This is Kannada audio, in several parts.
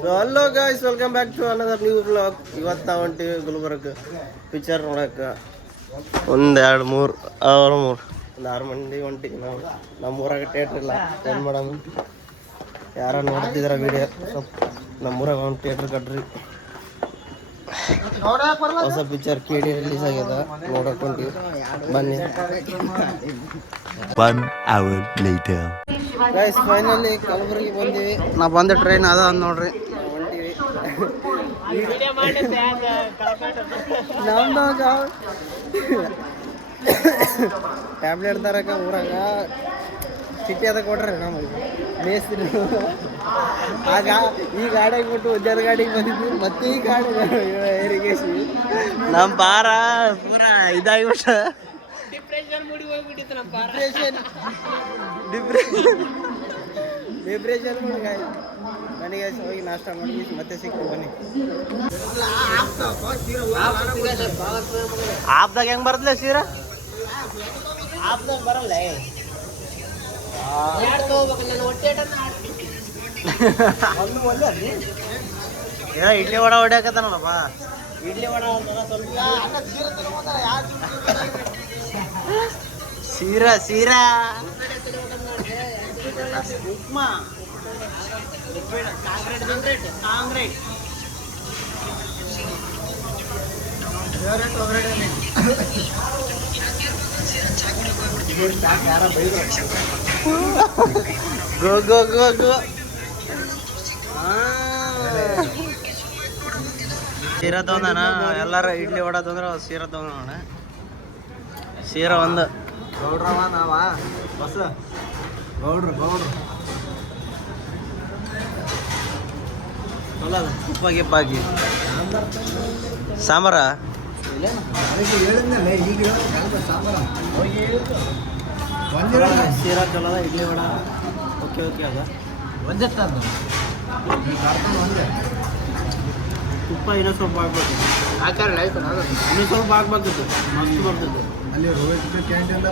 So hello guys, welcome back to another new blog. ಇವತ್ತು ನಾವು ಹೊಂಟಿವಿ ಗುಲ್ಬರ್ಗ ಪಿಕ್ಚರ್ ನೋಡಕ್ಕೆ. ಒಂದು 6 ಮಂದಿ ಹೊಂಟಿವಿ ನಾವು. ನಮ್ಮೂರಾಗ ಥಿಯೇಟ್ರ್ ಇಲ್ಲ, ಏನು ಮಾಡೋಣ. ಯಾರ ನೋಡ್ತಿದಾರ ವಿಡಿಯೋ, ಸ್ವಲ್ಪ ನಮ್ಮೂರಾಗ ಒಂದು ಥಿಯೇಟ್ರ್ ಕಟ್ರಿ. ಹೊಸ ಪಿಕ್ಚರ್ KD ರಿಲೀಸ್ ಆಗ್ಯದ, ನೋಡಕ್ ಹೊಂಟಿವಿ. ಬನ್ನಿ. 1 hour later. Guys finally Kalaburagi ಬಂದೀವಿ. ನಾ ಬಂದ ಟ್ರೈನ್ ಅದ ಅಂದ್ ನೋಡ್ರಿ, ಹೊಂಟೀವಿ. ನಮ್ದು ಟ್ಯಾಬ್ಲೆಟ್ ತರಕ ಊರಾಗ ಚಿಟ್ಟಿ ಅದ ಕೊಡ್ರಿ ನಮಗೆ ಬೇಸ್ರಿ. ಆಗ ಈ ಗಾಡಿಗೆ ಬಿಟ್ಟು ಉದ್ಯಾನ ಗಾಡಿಗೆ ಬಂದಿದ್ವಿ, ಮತ್ತೆ ಈ ಗಾಡಿ ಏರಿಗೇಸಿ ನಮ್ಮ ಪಾರ ಪೂರ ಇದಾಗಿಬಿಟ್ಟ. ಡಿಪ್ರೆಷನ್ ನನಗೆ ಹೋಗಿ ನಾಷ್ಟ ಮಾಡಿ ಮತ್ತೆ ಸಿಕ್ತು. ಬನ್ನಿ. ಆಪ್ದಾಗ ಹೆಂಗ್ ಬರದ್ಲ ಸೀರಾ? ಆಪ್ದಾಗ ಬರಲ್ಲ. ಇಡ್ಲಿ ವಡ ಹೊಡ್ಯಾಕತ್ತಾನಲ್ಲಪ್ಪ. ಇಡ್ಲಿ ವಡ ಸೀರಾ ಸೀರಾ ಉಪ್ಮಾ ಕಾಂಗ್ರೆಟ್ ಗೋ ಗೋ ಗೋ ಗೋ. ಸೀರಾ ತೊಗೊಂಡಣ. ಎಲ್ಲಾರ ಇಡ್ಲಿ ವಡ ತೊಂದ್ರೆ ಸೀರಾ ತೊಗೊಂಡಣ. ಸೀರಾ ಒಂದು ಗೌಡ್ರವ ನಾವ ಬಸ್ ಗೌಡ್ರು ಉಪ್ಪ ಗಿಪ್ಪ ಹಾಕಿ ಸಾಂಬಾರ ಸೀರಾ ಚಲೋ ಅದ. ಇಡ್ಲಿ ವಡ ಓಕೆ ಅದ. ತುಪ್ಪ ಇನ್ನೂ ಸ್ವಲ್ಪ ಹಾಕ್ಬೇಕು. ಇನ್ನೂ ಸ್ವಲ್ಪ ಹಾಕ್ಬೇಕಿತ್ತು, ಮಸ್ತ್ ಬರ್ತಿತ್ತು. ಅಲ್ಲಿ ರೋಹಿತ್ ಕ್ಯಾಂಟೀನ್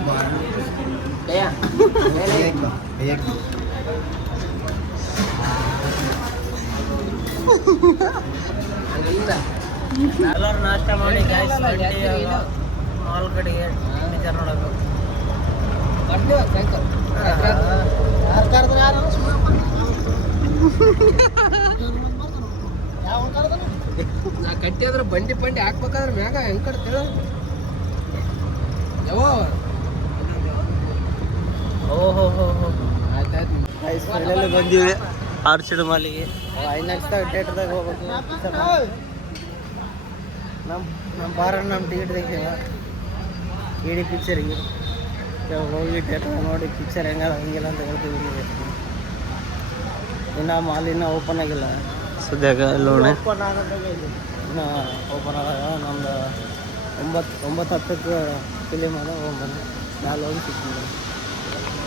ಎಲ್ಲರೂ ನಾಷ್ಟ ಮಾಡಿ ಮಾಲ್ ಕಡೆಗೆ ಪಿಕ್ಚರ್ ನೋಡೋದು. ನಾ ಕಟ್ಟಿ ಆದ್ರೆ ಬಂಡಿ ಹಾಕ್ಬೇಕಾದ್ರೆ ಮ್ಯಾಗ ಹೆಂಗ್ ಕಟ್ತೇಳ ಯಾವೋ. ಓಹೋ ಆಯ್ತಾಯ್ತು. ಬಂದೀವಿ ಆರ್ಚಿಡ್ ಮಾಲಿಗೆ. ಐನಾಕ್ಸ್ದಾಗ ಥಿಯೇಟ್ರ್ದಾಗ ಹೋಗ್ಬೇಕು. ನಮ್ಮ ಬಾರ ನಮ್ಮ ಟಿಕೆಟ್ ತೆಗಿಸಿಲ್ಲ KD ಪಿಕ್ಚರಿಗೆ. ಹೋಗಿ ಥಿಯೇಟ್ರ್ ನೋಡಿ ಪಿಕ್ಚರ್ ಹೆಂಗದ ಹಂಗಿಲ್ಲ ಅಂತ ಹೇಳ್ತೀವಿ. ಇನ್ನು ಮಾಲ್ ಇನ್ನೂ ಓಪನ್ ಆಗಿಲ್ಲ ಸದ್ಯಾಗ. ಓಪನ್ ಆಗೋದಾಗೆ ಇದೆ, ಇನ್ನೂ ಓಪನ್ ಆದಾಗ ನಮ್ದು 9-10ಕ್ಕೆ ಫಿಲಿಮ್ ಅದ. ಹೋಗ್ಬಂದು ನಾಳೆ ಹೋಗಿ ಸಿಗ್ತೀವಿ.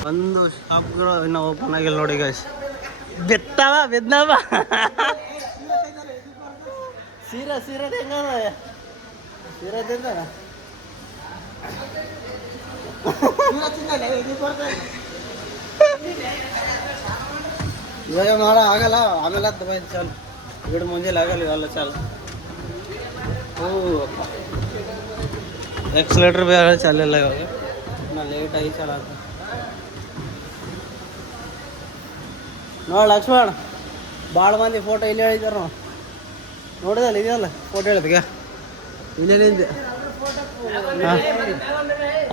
ಒಂದು ಶಾಪ್ಗಳು ಇನ್ನೂ ಓಪನ್ ಆಗಿಲ್ಲ ನೋಡಿ ಗೈಸ್. ಬೆದ್ದಾವ ಸೀರದ ಹೆಂಗದ ಸೀರದಿಂದ ಇವಾಗ ಮಾಡ ಆಗಲ್ಲ, ಆಮೇಲೆ ಅದು ಬಂದು ಚಾಲು. ಗಿಡ ಮುಂಜಾನೆ ಆಗಲ್ಲ, ಇವೆಲ್ಲ ಚಾಲು. ಎಕ್ಸಲೇಟ್ರ್ ಬೇರೆ ಚಾಲಿಲ್ಲ ಇವಾಗ, ನಾ ಲೇಟಾಗಿ ಚಾಲು ಆಗ್ತದೆ. ನೋಡಿ ಲಕ್ಷ್ಮಣ್, ಭಾಳ ಮಂದಿ ಫೋಟೋ ಇಲ್ಲಿ ಹೇಳಿದಾರ. ನೋಡಿದಲ್ಲ ಇದೆಯಲ್ಲ ಫೋಟೋ ಹೇಳಿದ್ಗ ಇಲ್ಲೇನಿಂದ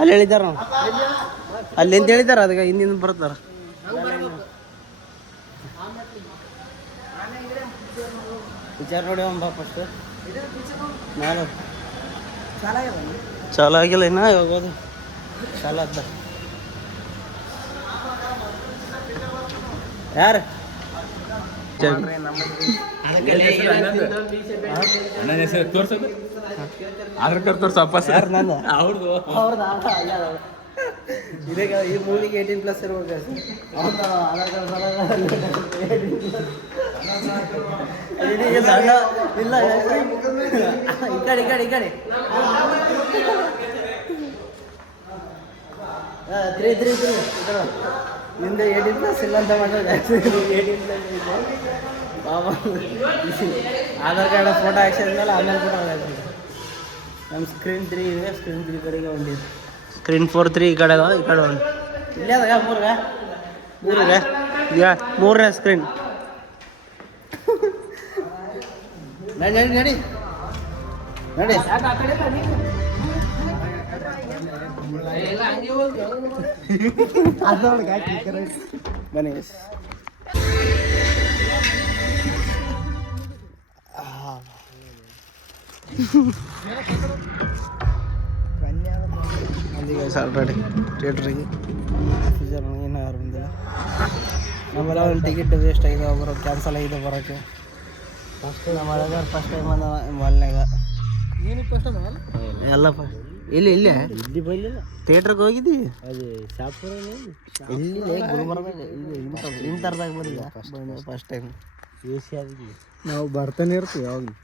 ಅಲ್ಲಿ ಹೇಳಿದಾರ. ಅಲ್ಲಿಂದ ಹೇಳಿದಾರ, ಅದಕ್ಕೆ ಹಿಂದಿಂದ ಬರ್ತಾರ. ವಿಚಾರ ನೋಡಿ ಬಾ ಫಸ್ಟ್. ನಾನು ಚಾಲು ಆಗಿಲ್ಲ ಇನ್ನ, ಹೋಗೋದು ಚಾಲು ಆಗ್ತ. ಯಾರು ಆಧಾರ್ ಕಾರ್ಡ್ ತೋರ್ಸಪ್ಪ ಸರ್. ಅವ್ರದ್ದು ಇದೀಗ ಈ ಮೂವಿಗೆ 18+ ಇರ್ಬೇಕು. ಆಧಾರ್ ಕಾರ್ಡ್ ಇಲ್ಲ. ಈ ಕಡೆ 3 ನಿಂದೆ 18+ ಇಲ್ಲ ಅಂತ ಮಾಡೋದು. 18+ ಆಧಾರ್ ಕಾರ್ಡ್ ಫೋಟೋ ಹಾಕ್ಸಿದ್ಮೇಲೆ ಆಮೇಲೆ ಕೂಡ ನಮ್ಮ ಸ್ಕ್ರೀನ್ 3 ಇದೆ, ಸ್ಕ್ರೀನ್ 3 ಕಡೆಗೆ ಒಂದಿದೆ, ಸ್ಕ್ರೀನ್ 4 3 ಈ ಕಡೆ ಅದಾವ, ಈ ಕಡೆ ಒಂದು ಇಲ್ಲೇ ಅದಾಗ ಮೂರಿಗೆ ಈಗ 3ನೇ ಸ್ಕ್ರೀನ್. ನಡಿ ನಡಿ ನಡಿ ಬನ್ನಿ. ಆಲ್ರೆಡಿ ಥಿಯೇಟ್ರಿಗೆ ಇನ್ನೂ ಯಾರು ಬಂದಿಲ್ಲ. ನಮ್ಮೆಲ್ಲ ಒಂದು ಟಿಕೆಟ್ ವೇಸ್ಟ್ ಆಗಿದೆ, ಒಬ್ಬರು ಕ್ಯಾನ್ಸಲ್ ಆಗಿದೆ ಬರೋಕ್ಕೆ. ನಮ್ಮ ಅಳಗಾರ ಫಸ್ಟ್ ಟೈಮ್ ಅಂದ ಮಾಲ್ನಾಗ ಎಲ್ಲ ಇಲ್ಲಿ ಬಂದಿಲ್ಲ, ಥಿಯೇಟ್ರಿಗೆ ಹೋಗಿದ್ದಿ ಅದು ಶಾಪುರ ಇಲ್ಲಿ ಗುಲ್ಬರ್ಗ ಇಂಥರ್ದಾಗ ಬಂದಿಲ್ಲ ಫಸ್ಟ್ ಟೈಮ್. ನಾವು ಬರ್ತಾನೆ ಇರ್ತೀವಿ ಯಾವಾಗಲೂ,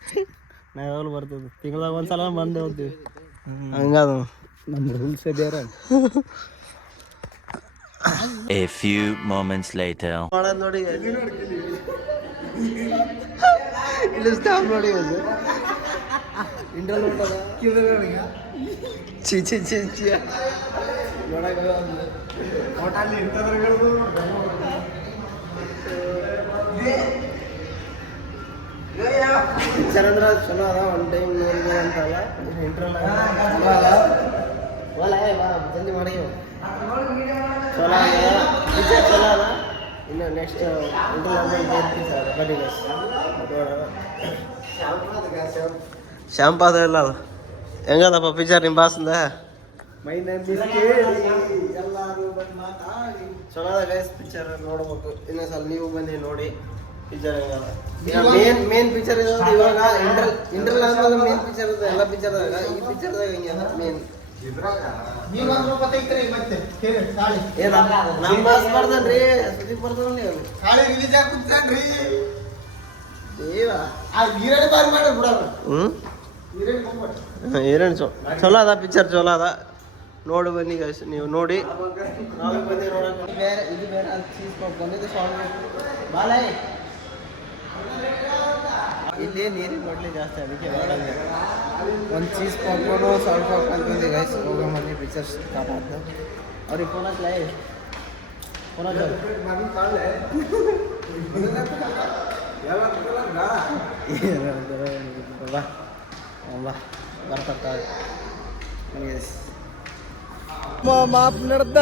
ನಾವು ಯಾವಾಗಲೂ ಬರ್ತದೆ, ತಿಂಗಳಾಗ ಒಂದ್ಸಲ ಬಂದೇ ಹೋಗ್ತೀವಿ. ಹಂಗದು ನಮ್ಮ ರೂಲ್ಸೇ ಬೇರೆ. A few moments later. ಮಾಡೋದು ನೋಡಿ ಇಲ್ಲಿ ಸ್ಟಾಪ್ ನೋಡಿ ಇಂಟ್ರಲ್ ಉಂಟದ ಚಿ ಪಿಕ್ಚರ್ ಅಂದ್ರೆ ಚಲೋ ಅದ, ಒನ್ ಟೈಮ್ ನೋಡಿದೆ ಅಂತಲ್ಲ, ಇಂಟ್ರಲ್ ಚಲೋ ಅದ. ಜಲ್ದಿ ಮಾಡಿ ಚಲೋ ಅದ ಪಿಕ್ಚರ್, ಚಲೋ ಅದ. ಇನ್ನು ನೆಕ್ಸ್ಟ್ ಶಾಂಪಾದ ಇಲ್ಲ ಅದ. ಹೆಂಗದಪ್ಪ ಪಿಕ್ಚರ್ ನಿಮ್ಮ ಬಾಸಂದ? ಚಲೋ ಅದ ಗೈಸ್ ಪಿಕ್ಚರ್, ನೋಡ್ಬೇಕು. ಇನ್ನೊಂದ್ಸಲ ನೀವು ಬಂದು ನೋಡಿ ಪಿಕ್ಚರ್ ಹೆಂಗದ. ಮೇನ್ ಪಿಕ್ಚರ್ ಇರೋದು ಇವಾಗ ಇಂಟ್ರಲ್ ಆದ್ಮೇಲೆ ಮೇನ್ ಪಿಕ್ಚರ್ ಇರ್ತದೆ ಎಲ್ಲ ಪಿಕ್ಚರ್ದಾಗ. ಈ ಪಿಕ್ಚರ್ದಾಗ ಹಿಂಗೆ ಮೇನ್ ನಮ್ಮ ಬಾಸ್ ಬರ್ದನ್ರಿ, ಸುದೀಪ್ ಬರ್ದನ್ರಿ ಹೀರೋಯಿನ್ ಚಲೋ ಅದ ಪಿಕ್ಚರ್, ಚಲೋ ಅದ. ನೋಡಿ ಬನ್ನಿ ಗೈಸ್, ನೀವು ನೋಡಿ. ಬೇರೆ ಇದು ಬೇರೆ ಅದು ಚೀಸ್ ಬಂದಿದ್ದು ಬಾಲಯ್ ಇಲ್ಲಿ ನೀರಿನ ಬಾಟ್ಲಿ ಜಾಸ್ತಿ, ಅದಕ್ಕೆ ಒಂದು ಚೀಸ್ ಪಾಪ್ಕೊಂಡು ಸಾಲ್ಟ್ ಪಾಪ್ಕೊಂಡ್ಬಂದು ಗೈಸ್ ಹೋಗೋ ಮನೆ ಪಿಕ್ಚರ್ ಸ್ಟಾರ್ಟ್ ಆಗ್ತದೆ. ಅವ್ರಿಗೆ ಫೋನ್ ಹಾಕ್ಲ ಫೋನ್ ಬಾ ಬರ್ತಾರೆ ಮಾಪ್ ನಡ್ದ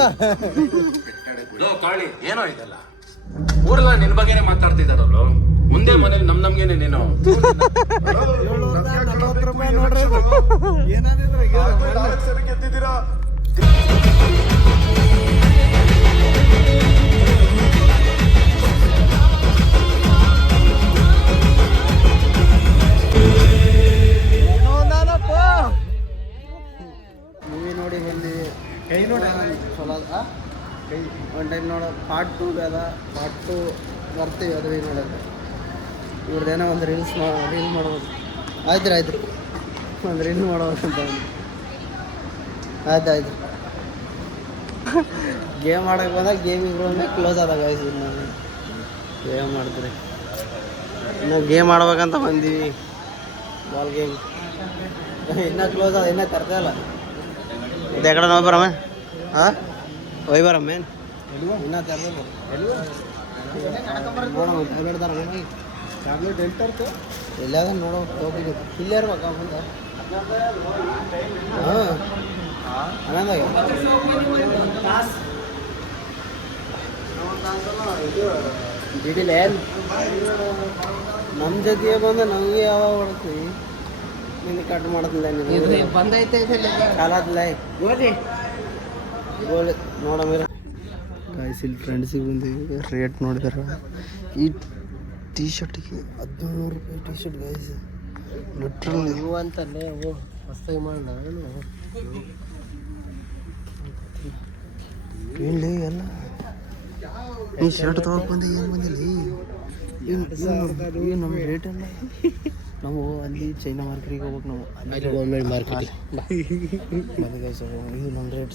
ಕಾಳಿ ಏನೋ ಇದೆಲ್ಲ ಊರೆಲ್ಲ ನಿನ್ ಬಗ್ಗೆನೇ ಮಾತಾಡ್ತಿದಾರಲ್ಲ. ಮುಂದೆ ಮನೇಲಿ ನಮ್ಗೇನೆ ನೀನು ₹40 ನೋಡ್ರಿ ಏನಾದಿದ್ರೆ ಗೆದ್ದಿದ್ದೀರಾ. ಮೂವಿ ನೋಡಿ ಬಂದು ಕೈ ನೋಡಿ ಚಲೋ ಕೈ ಒನ್ ಟೈಮ್ ನೋಡೋ. ಪಾರ್ಟ್ 2 ಅದ, ಪಾರ್ಟ್ 2 ಬರ್ತೀವಿ ಅದು ನೋಡೋದು. ಇವ್ರದ್ದೇನೋ ಒಂದು ರೀಲ್ ಮಾಡ್ಬೋದು. ಆಯ್ತು ಒಂದು ರೀಲ್ ಮಾಡ್ಬೇಕಂತ ಆಯ್ತು. ಗೇಮ್ ಆಡೋಕೆ ಬಂದಾಗ ಗೇಮಿಗೆ ಬಂದಾಗ ಕ್ಲೋಸ್ ಆದಾಗ ಆಯ್ತು. ನಾನು ಗೇಮ್ ಮಾಡ್ತೀರಿ, ಇನ್ನು ಗೇಮ್ ಆಡ್ಬೇಕಂತ ಬಂದೀವಿ. ಬಾಲ್ ಗೇಮ್ ಇನ್ನೂ ಕ್ಲೋಸ್ ಅದ, ಇನ್ನೂ ತರ್ತಾ ಇಲ್ಲ. ಇದು ಎಕಡೆ ಹೋಗಿ ಬರಮ್ಮ? ಹಾಂ ಹೋಗಿ ಬರಮ್ಮೇನು ಇನ್ನೂ ತರ್ದಿಲ್ಲ. ನೋಡೋಣ ಟ್ಯಾಬ್ಲೆಟ್ ತರ ಟ್ಯಾಬ್ಲೆಟ್ ಎಲ್ಲಿ ತರ್ತು ಎಲ್ಲಾದ ನೋಡೋ ಹೋಗಿ ಇಲ್ಲೇ ಇರ್ಬೇಕ ಮುಂದೆ. ಹಾಂ ಅನ್ನಂದಾಗ ಬಿಡಿಲ್ಲ ಏನು ನಮ್ಮ ಜೊತೆಗೆ ಬಂದು ನಮಗೆ ಯಾವಾಗ ಹೊಡ್ತೀವಿ. ನಿನ್ನ ಕಟ್ ಮಾಡೋದಿಲ್ಲ, ನೀನು ಬಂದೈತೆ ಕಾಲಾದಿಲ್ಲ ಗೋಲಿ ನೋಡಮ್ಮಿರ ಗಾಯ್ಸ್. ಇಲ್ಲಿ ಫ್ರೆಂಡ್ಸಿಗೆ ಬಂದೀವಿ. ರೇಟ್ ನೋಡಿದಾರೆ ಈ ಟೀ ಶರ್ಟಿಗೆ ₹15 ಟೀ ಶರ್ಟ್ ಗೈಸ್. ಲಿಟ್ರಲ್ ಇವು ಅಂತಲ್ಲೇ ಅವು ಹೊಸ್ತಾಗಿ ಮಾಡಿ ಇಲ್ಲಿ ಎಲ್ಲ ಈ ಶರ್ಟ್ ತೊಗೊಳಕ್ಕೆ ಬಂದು ಏನು ಬಂದಿಲ್ಲ. ಈಗ ನಮ್ಮ ರೇಟ್ ಎಲ್ಲ ನಾವು ಅಲ್ಲಿ ಚೈನಾ ಮಾರ್ಕೆಟಿಗೆ ಹೋಗ್ಬೇಕು. ನಾವು ಅಲ್ಲಿ ಗೌರ್ಮೆಂಟ್ ಮಾರ್ಕೆಟ್ ಇದು ನಮ್ಮ ರೇಟ್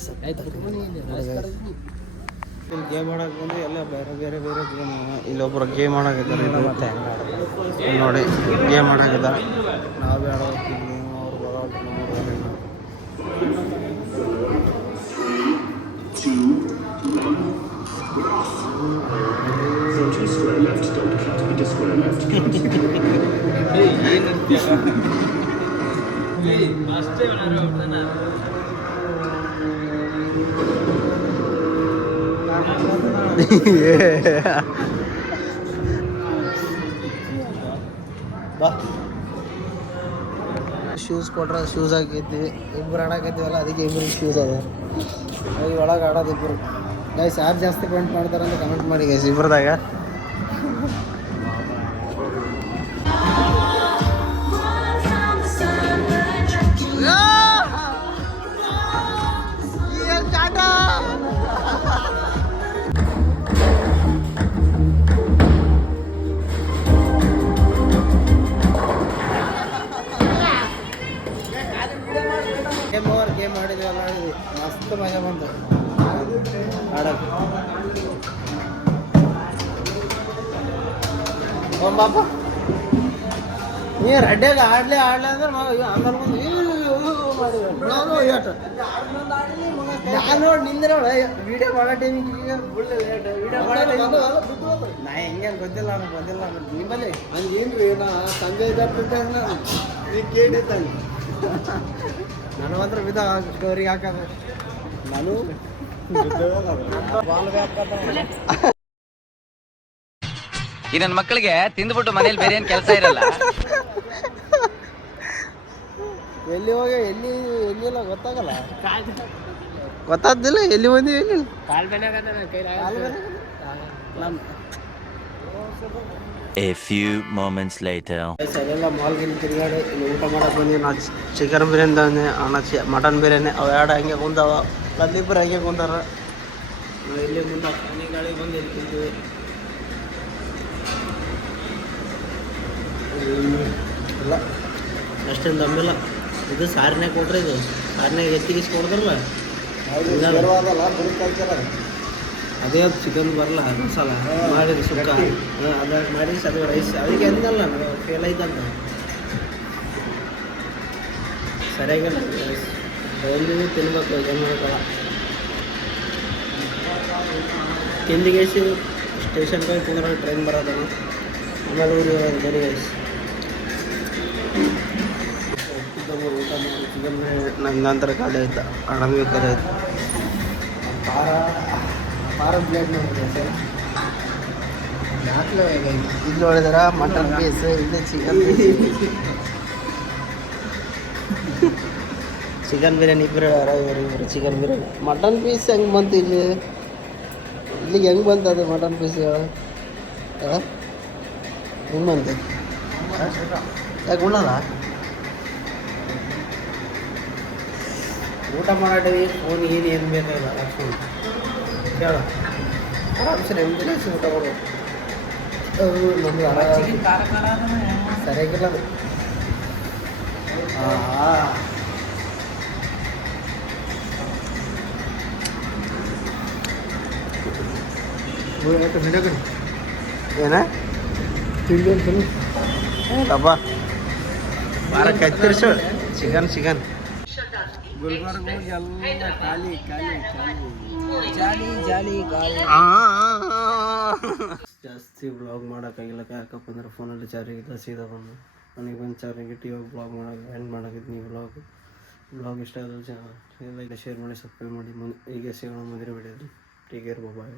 ಇಲ್ಲಿ ಗೇಮ್ ಆಡಕ್ಕೆ ಬಂದು ಎಲ್ಲ ಬೇರೆ ಬೇರೆ ಬೇರೆ ಗೇಮ್. ಇಲ್ಲೊಬ್ಬರು ಗೇಮ್ ಆಡಾಕಿದ್ದಾರೆ. ನೋಡಿ ಗೇಮ್ ಆಡಾಕಿದ್ದಾರೆ. ನಾವೇ ಆಡೋದು ಅವ್ರು ಬರೋದು ಬಾ. ಶೂಸ್ ಕೊಟ್ರೆ ಶೂಸ್ ಹಾಕೈತಿ. ಇಬ್ಬರು ಆಡಾಕೈತಿವಲ್ಲ ಅದಕ್ಕೆ ಇಬ್ಬರು ಶೂಸ್ ಅದ. ಹೋಗಿ ಒಳಗೆ ಆಡೋದು ಇಬ್ಬರು. ಗೈಸ್ ಯಾರು ಜಾಸ್ತಿ ಕಮೆಂಟ್ ಮಾಡ್ತಾರೆ ಅಂತ ಕಮೆಂಟ್ ಮಾಡಿ ಗೈಸ್ ಇಬ್ಬರದಾಗ. ಗೇಮ್ ಆಡಿದ್ವಲ್ಲ, ಮಸ್ತ್ ಮಜಾ ಬಂತು ಆಡೋಕ್ಕೆ. ಬಾಪ ನೀ ರೆಡ್ಡಿಯಾಗ ಆಡ್ಲಿ ಅಂದ್ರೆ ಆಮೇಲೆ ನಾನು ನೋಡಿ ನಿಂದ್ರೆ ವಿಡಿಯೋ ಮಾಡೋ ಟೈಮಿಗೆ ವಿಡಿಯೋ ಮಾಡೋ ನಾ ಹೆಂಗೆ ಗೊತ್ತಿಲ್ಲ ನನಗೆ ಗೊತ್ತಿಲ್ಲ. ನಿಮ್ಮಲ್ಲಿ ನನಗೇನ್ರಿ ನಾ ಸಂಜೆ ಇದ್ದ ನೀ ಕೇಳಿದ್ದಂಗೆ ನಾನು ಮಾತ್ರ ವಿಧ ಸ್ಟೋರಿಗೆ ಹಾಕೋದು. ನಾನು ಈ ನನ್ನ ಮಕ್ಕಳಿಗೆ ತಿಂದ್ಬಿಟ್ಟು ಮನೇಲಿ ಬೇರೆ ಏನು ಕೆಲಸ ಇರಲ್ಲ. ಎಲ್ಲಿ ಹೋಗಿ ಎಲ್ಲಿಲ್ಲ ಗೊತ್ತಾಗಲ್ಲ. ಗೊತ್ತಾಗ್ದಿಲ್ಲ ಎಲ್ಲಿ ಬಂದೀವಿ ಎಲ್ಲಿ. A few moments later. ಅಲ್ಲೆಲ್ಲ ಮಾಲ್ಗಿನ ತಿರುಗಾಡಿ ಇಲ್ಲಿ ಊಟ ಮಾಡಕ್ಕೆ ಬಂದೀವಿ. ನಾ ಚಿಕನ್ ಬಿರಿಯಾನಿ ತಂದೆ, ಅಣ್ಣ ಮಟನ್ ಬಿರಿಯಾನಿ. ಅವು ಎರಡು ಹಂಗೆ ಕುಂತಾವ, ಅಲ್ಲಿಬ್ಬರು ಹಂಗೆ ಕುಂತಾರ. ನಾವು ಇಲ್ಲಿ ಮುಂದೆ ಮನೆ ಗಾಳಿ ಬಂದು ಇಲ್ಲಿ ಕುಂತೀವಿ. ಇಲ್ಲ ಅಷ್ಟೇನು ದಮ್ಮಿಲ್ಲ. ಇದು ಸಾರಿನಾಗ ಕೊಟ್ರೆ, ಇದು ಸಾರಿನಾಗ ಎತ್ತಿಗಿಸ್ಕೊಡ್ದ್ರಲ್ಲ ಅದೇ ಚಿಕನ್ ಬರಲ್ಲ ಮಸಾಲ ಮಾಡಿರಿ ಸುಕ್ಕ ಅದಾಗ ಮಾಡಿ ಅದು ರೈಸ್ ಅದಕ್ಕೆ ಅಂದಲ್ಲ ಫೇಲ್ ಐತಂತ. ಸರಿಯಾಗಿಲ್ಲ ರೈಸ್ ಡೈಲಿ ತಿನ್ಬೇಕು, ಏನು ಮಾಡ್ಕೊಳ. ತಿಂದಿಗೇಸಿ ಸ್ಟೇಷನ್ಗೆ ಹೋಗಿ ಕುಂದ್ರೆ ಟ್ರೈನ್ ಬರೋದಲ್ಲ, ಆಮೇಲೆ ಊರಿಗೆ ಹೋಗೋದು ಬರೀ ರೈಸ್. ಊಟ ಮಾಡಿ ಚಿಕನ್ ನಂಗೆ ನಂತರ ಖಾಲಿ ಆಯ್ತು, ಹಣದ ಖಾಲಿ ಆಯ್ತು. ಖಾರ ಪ್ಲೇಟ್ ನೋಡಿದ್ರೆ ಸರ್ ಯಾಕೆ ಇಲ್ಲಿ ನೋಡಿದಾರ ಮಟನ್ ಪೀಸ್, ಇಲ್ಲಿ ಚಿಕನ್ ಪೀಸ್. ಚಿಕನ್ ಬಿರಿಯಾನಿ ಇಬ್ಬರು ಇವರು ಚಿಕನ್ ಬಿರಿಯಾನಿ. ಮಟನ್ ಪೀಸ್ ಹೆಂಗೆ ಬಂತು ಇಲ್ಲಿಗೆ ಹೆಂಗೆ ಬಂತು ಅದು ಮಟನ್ ಪೀಸ್? ಹೆಂಗೆ ಬಂತು? ಯಾಕೆ ಉಣ್ಣಲ್ಲ? ಊಟ ಮಾಡಾಟವಿ ಫೋನ್ ಏನು ಬೇಕಾಗಿಲ್ಲ ಲಕ್ಷ್ಮಣ ಕೇಳ ಆರಾಮ್ಸೆ ನೆಮ್ಮದಿನ ಊಟ ಮಾಡೋದು. ನಮ್ಗೆ ಸರಿಯಾಗಿಲ್ಲ ಅದು. ಏನ ತಿಂಡಿ ಅಪ್ಪ ಬಾರ ಕತ್ತಿರ್ಸು ಚಿಕನ್ ಗುಲ್ಬರ್ಗ ಎಲ್ಲ ಖಾಲಿ ಜಾಸ್ತಿ ಬ್ಲಾಗ್ ಮಾಡೋಕ್ಕಾಗಿಲ್ಲ. ಯಾಕಪ್ಪ ಅಂದ್ರೆ ಫೋನಲ್ಲಿ ಚಾರ್ಜಿಂಗ್ ಇಲ್ಲ, ಸೀದಾ ಬಂದು ನನಗೆ ಬಂದು ಚಾರ್ಜಿಂಗ್ ಇಟ್ಟು ಇವಾಗ ಬ್ಲಾಗ್ ಮಾಡೋಕೆ ಎಂಡ್ ಮಾಡೋಕಿದ್ನಿ. ಬ್ಲಾಗ್ ಇಷ್ಟ ಆದ್ರೆ ಲೈಕ್ ಶೇರ್ ಮಾಡಿ, ಸಬ್ಸ್ಕ್ರೈಬ್ ಮಾಡಿ. ಹೀಗೆ ಸಿಗೋಣ ಮುಂದಿನ ವಿಡಿಯೋದಲ್ಲಿ. ಟೇಕ್ ಕೇರ್, ಬಾಯ್.